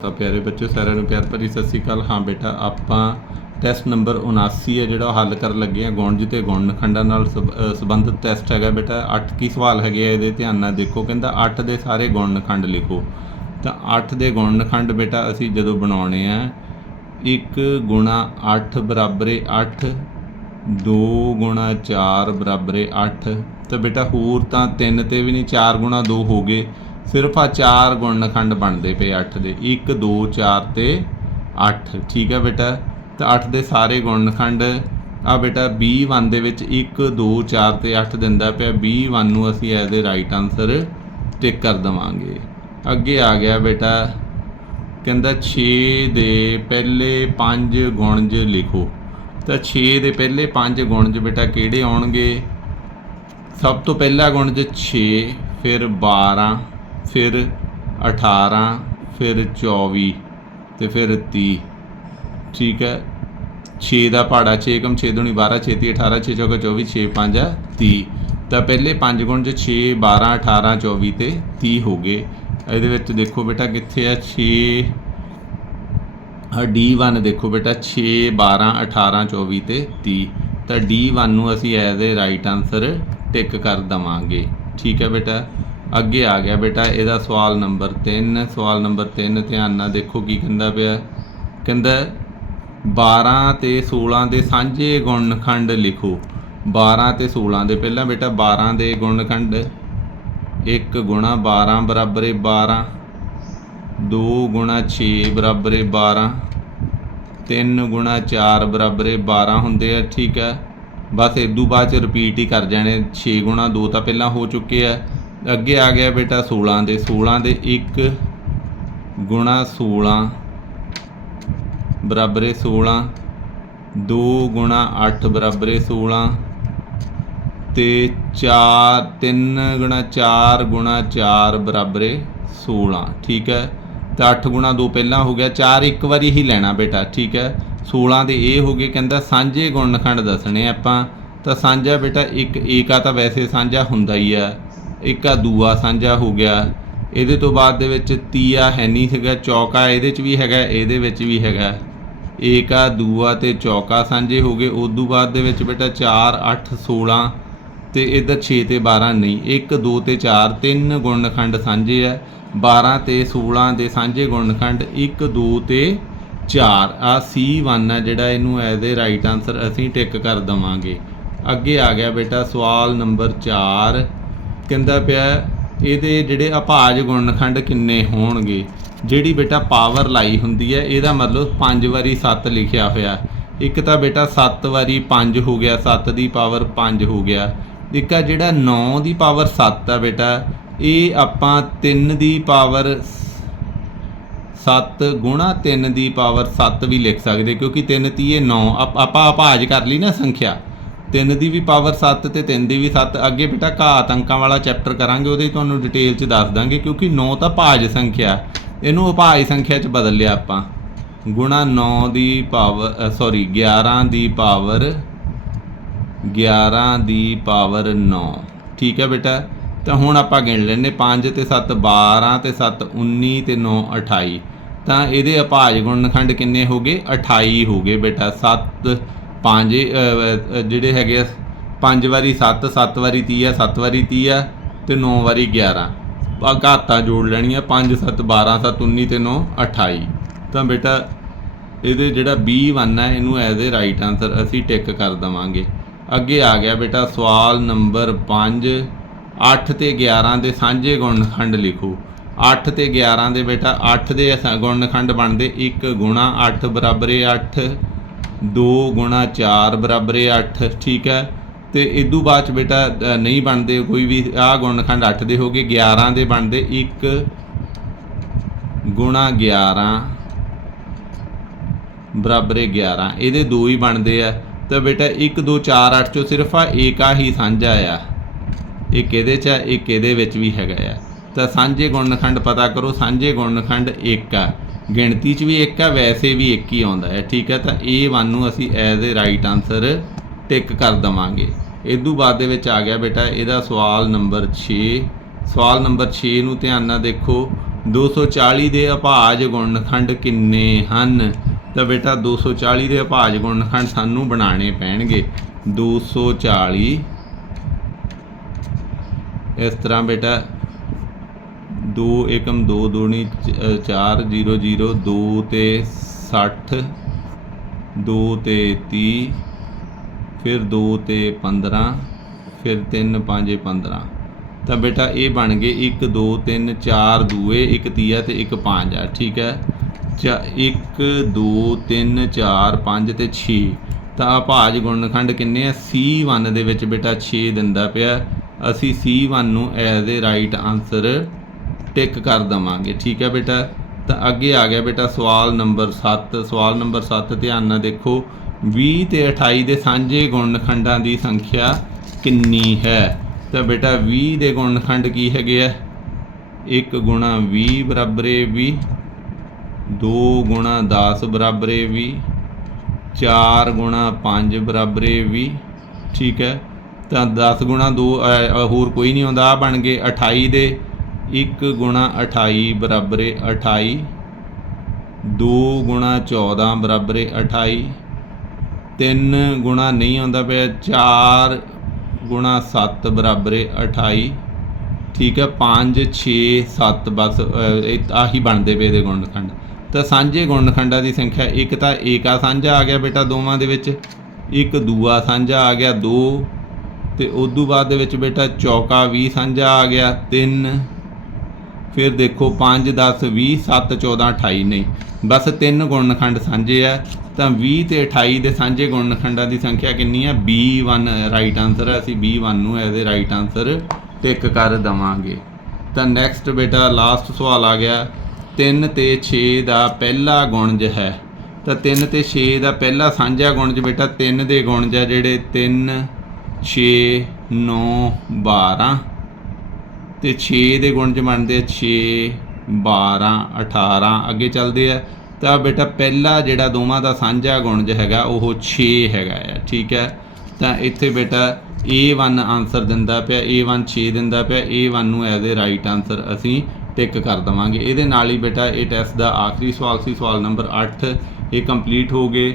ਤਾਂ ਪਿਆਰੇ ਬੱਚਿਓ ਸਾਰਿਆਂ ਨੂੰ ਪਿਆਰ ਭਰੀ ਸਤਿ ਸ੍ਰੀ ਅਕਾਲ। ਹਾਂ ਬੇਟਾ ਆਪਾਂ ਟੈਸਟ ਨੰਬਰ 79 ਹੈ ਜਿਹੜਾ ਉਹ ਹੱਲ ਕਰਨ ਲੱਗੇ ਆ ਗੁਣਜ ਤੇ ਗੁਣਨਖੰਡਾਂ ਨਾਲ ਸਬ- ਅ, ਸੰਬੰਧਿਤ ਟੈਸਟ ਹੈਗਾ ਬੇਟਾ। 8 ਕੀ ਸਵਾਲ ਹੈਗੇ ਆ ਇਹਦੇ ਧਿਆਨ ਨਾਲ ਦੇਖੋ। ਕਹਿੰਦਾ 8 ਦੇ ਸਾਰੇ ਗੁਣਨਖੰਡ ਲਿਖੋ। ਤਾਂ 8 ਦੇ ਗੁਣਨਖੰਡ ਬੇਟਾ ਅਸੀਂ ਜਦੋਂ ਬਣਾਉਣੇ ਆ 1 ਗੁਣਾ 8 ਬਰਾਬਰੇ 8 2 ਗੁਣਾ 4 ਬਰਾਬਰੇ 8 ਤਾਂ ਬੇਟਾ ਹੋਰ ਤਾਂ 3 ਤੇ ਵੀ ਨਹੀਂ 4 ਗੁਣਾ 2 ਹੋ ਗਏ। ਸਿਰਫ ਆ ਚਾਰ ਗੁਣਨਖੰਡ ਬਣਦੇ ਪਏ 8 ਦੇ। 1 2 4 ਤੇ 8 ਠੀਕ ਹੈ ਬੇਟਾ? ਤਾਂ 8 ਦੇ ਸਾਰੇ ਗੁਣਨਖੰਡ। ਆ ਬੇਟਾ 21 ਦੇ ਵਿੱਚ 1 2 4 ਤੇ 8 ਦਿੰਦਾ ਪਿਆ। 21 ਨੂੰ ਅਸੀਂ as a right answer tick ਕਰ ਦਵਾਂਗੇ। ਅੱਗੇ ਆ ਗਿਆ ਬੇਟਾ। ਕਹਿੰਦਾ 6 ਦੇ ਪਹਿਲੇ 5 ਗੁਣਜ ਲਿਖੋ। ਤਾਂ 6 ਦੇ ਪਹਿਲੇ 5 ਗੁਣਜ ਬੇਟਾ ਕਿਹੜੇ ਆਉਣਗੇ? ਸਭ ਤੋਂ ਪਹਿਲਾ ਗੁਣਜ 6 ਫਿਰ 12 ਫਿਰ 18 ਫਿਰ 24 ਤੇ ਫਿਰ 30 ਠੀਕ ਹੈ? 6 ਦਾ ਪਹਾੜਾ 6 ਕਮ 6 ਦੁਣੀ 12 6 ਤੀ 18 6 ਚੌਕਾ 24 6 5 30 ਤਾਂ ਪਹਿਲੇ ਪੰਜ ਗੁਣ 'ਚ 6 12 18 24 ਤੇ 30 ਹੋ ਗਏ। ਇਹਦੇ ਵਿੱਚ ਦੇਖੋ ਬੇਟਾ ਕਿੱਥੇ ਆ 6 ਆ D1 ਦੇਖੋ ਬੇਟਾ 6 12 18 24 ਤੇ 30 ਤਾਂ D1 ਨੂੰ ਅਸੀਂ as a right answer tick ਕਰ ਦਵਾਂਗੇ। ਠੀਕ ਹੈ ਬੇਟਾ? ਅੱਗੇ ਆ ਗਿਆ ਬੇਟਾ, ਇਹਦਾ ਸਵਾਲ ਨੰਬਰ 3 ਸਵਾਲ ਨੰਬਰ 3 ਧਿਆਨ ਨਾਲ ਦੇਖੋ ਕੀ ਕਹਿੰਦਾ ਪਿਆ। ਕਹਿੰਦਾ 12 ਤੇ 16 ਦੇ ਸਾਂਝੇ ਗੁਣਨਖੰਡ ਲਿਖੋ। 12 ਤੇ 16 ਦੇ ਪਹਿਲਾਂ ਬੇਟਾ 12 ਦੇ ਗੁਣਨਖੰਡ। 1 ਗੁਣਾ 12 ਬਰਾਬਰ 12 2 ਗੁਣਾ 6 ਬਰਾਬਰ 12 3 ਗੁਣਾ 4 ਬਰਾਬਰ 12 ਹੁੰਦੇ ਆ, ਠੀਕ ਹੈ ਬਸ ਇਦੋਂ ਬਾਅਦ ਚ ਰਿਪੀਟ ਹੀ ਕਰ ਜਾਣੇ। 6 ਗੁਣਾ 2 ਤਾਂ ਪਹਿਲਾਂ ਹੋ ਚੁੱਕੇ ਆ। ਅੱਗੇ ਆ ਗਿਆ ਬੇਟਾ 16 ਦੇ 16 ਦੇ 1 ਗੁਣਾ 16 ਬਰਾਬਰ 16 2 ਗੁਣਾ 8 ਬਰਾਬਰ 16 ਤੇ 4 3 ਗੁਣਾ 4 ਗੁਣਾ 4 ਬਰਾਬਰ 16 ਠੀਕ ਹੈ? ਤਾਂ 8 ਗੁਣਾ 2 ਪਹਿਲਾਂ ਹੋ ਗਿਆ 4 ਇੱਕ ਵਾਰੀ ਹੀ ਲੈਣਾ ਬੇਟਾ, ਠੀਕ ਹੈ? 16 ਦੇ ਇਹ ਹੋ ਗਏ, ਕਹਿੰਦਾ ਸਾਂਝੇ ਗੁਣਨਖੰਡ ਦੱਸਣੇ ਆਪਾਂ, ਤਾਂ ਸਾਂਝਾ ਬੇਟਾ ਇੱਕ, ਏਕਾ ਤਾਂ ਵੈਸੇ ਸਾਂਝਾ ਹੁੰਦਾ ਹੀ ਆ ਇੱਕ ਆ, ਦੂਆ, ਸਾਂਝਾ ਹੋ ਗਿਆ। ਇਹਦੇ ਤੋਂ ਬਾਅਦ ਦੇ ਵਿੱਚ ਤੀਆ ਹੈ ਨਹੀਂ ਸੀਗਾ ਚੌਕਾ ਇਹਦੇ 'ਚ ਵੀ ਹੈਗਾ, ਇਹਦੇ ਵਿੱਚ ਵੀ ਹੈਗਾ। ਏਕਾ ਦੂਆ ਤੇ ਚੌਕਾ ਸਾਂਝੇ ਹੋ ਗਏ। ਉਦੋਂ ਬਾਅਦ ਦੇ ਵਿੱਚ ਬੇਟਾ 4 8 16 ਤੇ ਇਧਰ 6 ਤੇ 12 ਨਹੀਂ। 1 2 ਤੇ 4 ਤਿੰਨ ਗੁਣਨਖੰਡ ਸਾਂਝੇ ਆ। 12 ਤੇ 16 ਦੇ ਸਾਂਝੇ ਗੁਣਨਖੰਡ 1 2 ਤੇ 4 ਆ C1 ਆ ਜਿਹੜਾ ਇਹਨੂੰ ਐਜ਼ ਅ ਰਾਈਟ ਆਨਸਰ ਅਸੀਂ ਟਿਕ ਕਰ ਦਵਾਂਗੇ। ਅੱਗੇ ਆ ਗਿਆ ਬੇਟਾ ਸਵਾਲ ਨੰਬਰ 4 ਕਹਿੰਦਾ ਪਿਆ, ਇਹਦੇ ਜਿਹੜੇ ਅਭਾਜ ਗੁਣਨਖੰਡ ਕਿੰਨੇ ਹੋਣਗੇ? ਜਿਹੜੀ ਬੇਟਾ ਪਾਵਰ ਲਾਈ ਹੁੰਦੀ ਹੈ, ਇਹਦਾ ਮਤਲਬ 5 ਵਾਰੀ 7 ਲਿਖਿਆ ਹੋਇਆ। ਇੱਕ ਤਾਂ ਬੇਟਾ 7 ਵਾਰੀ 5 ਹੋ ਗਿਆ 7 ਦੀ ਪਾਵਰ 5 ਹੋ ਗਿਆ। ਇੱਕ ਆ ਜਿਹੜਾ 9 ਦੀ ਪਾਵਰ 7 ਆ ਬੇਟਾ, ਇਹ ਆਪਾਂ 3 ਦੀ ਪਾਵਰ 7 ਗੁਣਾ 3 ਦੀ ਪਾਵਰ 7 ਵੀ ਲਿਖ ਸਕਦੇ, ਕਿਉਂਕਿ 3 ਤੀਏ 9 ਆਪਾਂ ਅਭਾਜ ਕਰ ਲਈ ਨਾ ਸੰਖਿਆ। 3 ਦੀ ਵੀ ਪਾਵਰ 7 ਤੇ 3 ਦੀ ਵੀ 7 ਅੱਗੇ ਬੇਟਾ ਘਾਤ ਅੰਕਾਂ ਵਾਲਾ ਚੈਪਟਰ ਕਰਾਂਗੇ, ਉਹਦੇ 'ਚ ਤੁਹਾਨੂੰ ਡਿਟੇਲ 'ਚ ਦੱਸ ਦਾਂਗੇ, ਕਿਉਂਕਿ 9 ਤਾਂ ਭਾਜ ਸੰਖਿਆ। ਇਹਨੂੰ ਅਭਾਜ ਸੰਖਿਆ 'ਚ ਬਦਲ ਲਿਆ ਆਪਾਂ। ਗੁਣਾ 9 ਦੀ ਪਾਵਰ ਸੌਰੀ 11 ਦੀ ਪਾਵਰ 11 ਦੀ ਪਾਵਰ 9 ਠੀਕ ਹੈ ਬੇਟਾ? ਤਾਂ ਹੁਣ ਆਪਾਂ ਗਿਣ ਲੈਨੇ 5 ਤੇ 7 12 ਤੇ 7 19 ਤੇ 9 28 ਤਾਂ ਇਹਦੇ ਅਭਾਜ ਗੁਣਨਖੰਡ ਕਿੰਨੇ ਹੋ ਗਏ? 28 ਹੋ ਗਏ ਬੇਟਾ 7 ਪੰਜ ਜਿਹੜੇ ਹੈਗੇ ਆ, ਪੰਜ ਵਾਰੀ 7 7 ਵਾਰੀ 30 ਆ 7 ਵਾਰੀ 30 ਆ ਤੇ 9 ਵਾਰੀ 11 ਆ ਘਾਤਾਂ ਜੋੜ ਲੈਣੀਆਂ 5 7 12 7 19 ਤੇ 9 28 ਤਾਂ ਬੇਟਾ, ਇਹਦੇ ਜਿਹੜਾ 21 ਹੈ ਇਹਨੂੰ ਐਜ਼ ਅ ਰਾਈਟ ਆਨਸਰ ਅਸੀਂ ਟਿਕ ਕਰ ਦਵਾਂਗੇ। ਅੱਗੇ ਆ ਗਿਆ ਬੇਟਾ, ਸਵਾਲ ਨੰਬਰ 5 8 ਤੇ 11 ਦੇ ਸਾਂਝੇ ਗੁਣਨਖੰਡ ਲਿਖੋ। 8 ਤੇ 11 ਦੇ ਬੇਟਾ 8 ਦੇ ਅਸਾਂ ਗੁਣਨਖੰਡ ਬਣਦੇ 1 ਗੁਣਾ 8 ਬਰਾਬਰ 8 2 ਗੁਣਾ 4 ਬਰਾਬਰ 8 ਠੀਕ ਹੈ? ਤੇ ਇਦੋਂ ਬਾਅਦ ਚ ਬੇਟਾ ਨਹੀਂ ਬਣਦੇ, ਕੋਈ ਵੀ ਆਹ ਗੁਣਨਖੰਡ 8 ਦੇ ਹੋ ਗਏ 11 ਦੇ ਬਣਦੇ 1 ਗੁਣਾ 11 ਬਰਾਬਰ 11 ਇਹਦੇ ਦੋ ਹੀ ਬਣਦੇ ਆ। ਤਾਂ ਬੇਟਾ 1 2 4 8 ਚੋਂ ਸਿਰਫ ਆ ਏਕਾ ਹੀ ਸਾਂਝਾ ਆ ਇੱਕ ਇਹਦੇ ਚ ਆ? ਇੱਕ ਇਹਦੇ ਵਿੱਚ ਵੀ ਹੈਗਾ ਆ। ਤਾਂ ਸਾਂਝੇ ਗੁਣਨਖੰਡ ਪਤਾ ਕਰੋ, ਸਾਂਝੇ ਗੁਣਨਖੰਡ 1 ਆ। ਗਿਣਤੀ ਚ ਵੀ ਇੱਕ ਆ ਵੈਸੇ ਵੀ ਇੱਕ ਹੀ ਆਉਂਦਾ ਹੈ, ਠੀਕ ਹੈ? ਤਾਂ A1 ਨੂੰ ਅਸੀਂ as a right answer tick ਕਰ ਦਵਾਂਗੇ। ਇਦੋਂ ਬਾਅਦ ਦੇ ਵਿੱਚ ਆ ਗਿਆ ਬੇਟਾ, ਇਹਦਾ ਸਵਾਲ ਨੰਬਰ 6 ਸਵਾਲ ਨੰਬਰ 6 ਨੂੰ ਧਿਆਨ ਨਾਲ ਦੇਖੋ। 240 ਦੇ ਅਭਾਜ ਗੁਣਨਖੰਡ ਕਿੰਨੇ ਹਨ? ਤਾਂ ਬੇਟਾ 240 ਦੇ ਅਭਾਜ ਗੁਣਨਖੰਡ ਸਾਨੂੰ ਬਣਾਉਣੇ ਪੈਣਗੇ। 240 ਇਸ ਤਰ੍ਹਾਂ ਬੇਟਾ 2 ਏਕਮ 2 ਦੂਣੀ 4 0 0 2 ਤੇ 60 2 ਤੇ 30 ਫਿਰ 2 ਤੇ 15 ਫਿਰ 3 5 15 ਤਾਂ ਬੇਟਾ ਇਹ ਬਣ ਗਏ 1 2 3 4 ਦੂਏ, ਇੱਕ ਤੀਆ ਤੇ ਇੱਕ ਪੰਜ ਆ, ਠੀਕ ਹੈ? ਚਾ 1 2 3 4 5 ਤੇ 6 ਤਾਂ ਭਾਜ ਗੁਣਨਖੰਡ ਕਿੰਨੇ ਆ? C1 ਦੇ ਵਿੱਚ ਬੇਟਾ 6 ਦਿੰਦਾ ਪਿਆ। ਅਸੀਂ C1 ਨੂੰ as a right answer tick ਕਰ ਦਵਾਂਗੇ, ਠੀਕ ਹੈ ਬੇਟਾ? ਤਾਂ ਅੱਗੇ ਆ ਗਿਆ ਬੇਟਾ ਸਵਾਲ ਨੰਬਰ 7 ਸਵਾਲ ਨੰਬਰ 7 ਧਿਆਨ ਨਾਲ ਦੇਖੋ। 20 ਤੇ 28 ਦੇ ਸਾਂਝੇ ਗੁਣਨਖੰਡਾਂ ਦੀ ਸੰਖਿਆ ਕਿੰਨੀ ਹੈ? ਤਾਂ ਬੇਟਾ 20 ਦੇ ਗੁਣਨਖੰਡ ਕੀ ਹੈਗੇ ਆ? 1 ਗੁਣਾ 20 ਬਰਾਬਰ ਹੈ 20 2 ਗੁਣਾ 10 ਬਰਾਬਰ ਹੈ 20 4 ਗੁਣਾ 5 ਬਰਾਬਰ ਹੈ 20 ਠੀਕ ਹੈ? ਤਾਂ 10 ਗੁਣਾ 2 ਹੋਰ ਕੋਈ ਨਹੀਂ ਆਉਂਦਾ ਆ ਬਣ ਗਏ 28 ਦੇ 1 ਗੁਣਾ 28 ਬਰਾਬਰ ਹੈ 28 2 ਗੁਣਾ 14 ਬਰਾਬਰ ਹੈ 28 3 ਗੁਣਾ ਨਹੀਂ ਆਉਂਦਾ ਪਿਆ 4 ਗੁਣਾ 7 ਬਰਾਬਰ ਹੈ 28 ਠੀਕ ਹੈ 5 6 7 ਬਸ ਆਹੀ ਬਣਦੇ ਪਏ ਦੇ ਗੁਣਨਖੰਡ। ਤਾਂ ਸਾਂਝੇ ਗੁਣਨਖੰਡਾਂ ਦੀ ਸੰਖਿਆ, ਇੱਕ ਤਾਂ ਏਕਾ ਸਾਂਝਾ ਆ ਗਿਆ ਬੇਟਾ ਦੋਵਾਂ ਦੇ ਵਿੱਚ, ਇੱਕ ਦੂਆ ਸਾਂਝਾ ਆ ਗਿਆ 2 ਤੇ ਤੋਂ ਬਾਅਦ ਦੇ ਵਿੱਚ ਬੇਟਾ ਚੌਕਾ 20 ਸਾਂਝਾ ਆ ਗਿਆ 3 ਫਿਰ ਦੇਖੋ 5 10 20 7 14 28 ਨਹੀਂ, ਬਸ ਤਿੰਨ ਗੁਣਨਖੰਡ ਸਾਂਝੇ ਆ। ਤਾਂ 20 ਤੇ 28 ਦੇ ਸਾਂਝੇ ਗੁਣਨਖੰਡਾਂ ਦੀ ਸੰਖਿਆ ਕਿੰਨੀ ਆ? B1 ਰਾਈਟ ਆਨਸਰ ਹੈ ਅਸੀਂ B1 ਨੂੰ as a right answer tick ਕਰ ਦਵਾਂਗੇ। ਤਾਂ ਨੈਕਸਟ ਬੇਟਾ ਲਾਸਟ ਸਵਾਲ ਆ ਗਿਆ। 3 ਤੇ 6 ਦਾ ਪਹਿਲਾ ਗੁਣਜ ਹੈ। ਤਾਂ 3 ਤੇ 6 ਦਾ ਪਹਿਲਾ ਸਾਂਝਾ ਗੁਣਜ ਬੇਟਾ 3 ਦੇ ਗੁਣਜ ਆ ਜਿਹੜੇ 3 6 9 12 ਤੇ 6 ਦੇ ਗੁਣਜ ਬਣਦੇ ਆ 6 12 18 ਅੱਗੇ ਚੱਲਦੇ ਆ। ਤਾਂ ਬੇਟਾ ਪਹਿਲਾ ਜਿਹੜਾ ਦੋਵਾਂ ਦਾ ਸਾਂਝਾ ਗੁਣਜ ਹੈਗਾ, ਉਹ 6 ਹੈਗਾ ਆ, ਠੀਕ ਹੈ ਤਾਂ ਇੱਥੇ ਬੇਟਾ A1 ਆਨਸਰ ਦਿੰਦਾ ਪਿਆ A1 6 ਦਿੰਦਾ ਪਿਆ A1 ਨੂੰ ਐਜ਼ ਅ ਰਾਈਟ ਆਨਸਰ ਅਸੀਂ ਟਿਕ ਕਰ ਦਵਾਂਗੇ। ਇਹਦੇ ਨਾਲ ਹੀ ਬੇਟਾ ਇਹ ਟੈਸਟ ਦਾ ਆਖਰੀ ਸਵਾਲ ਸੀ, ਸਵਾਲ ਨੰਬਰ 8 ਇਹ ਕੰਪਲੀਟ ਹੋ ਗਏ।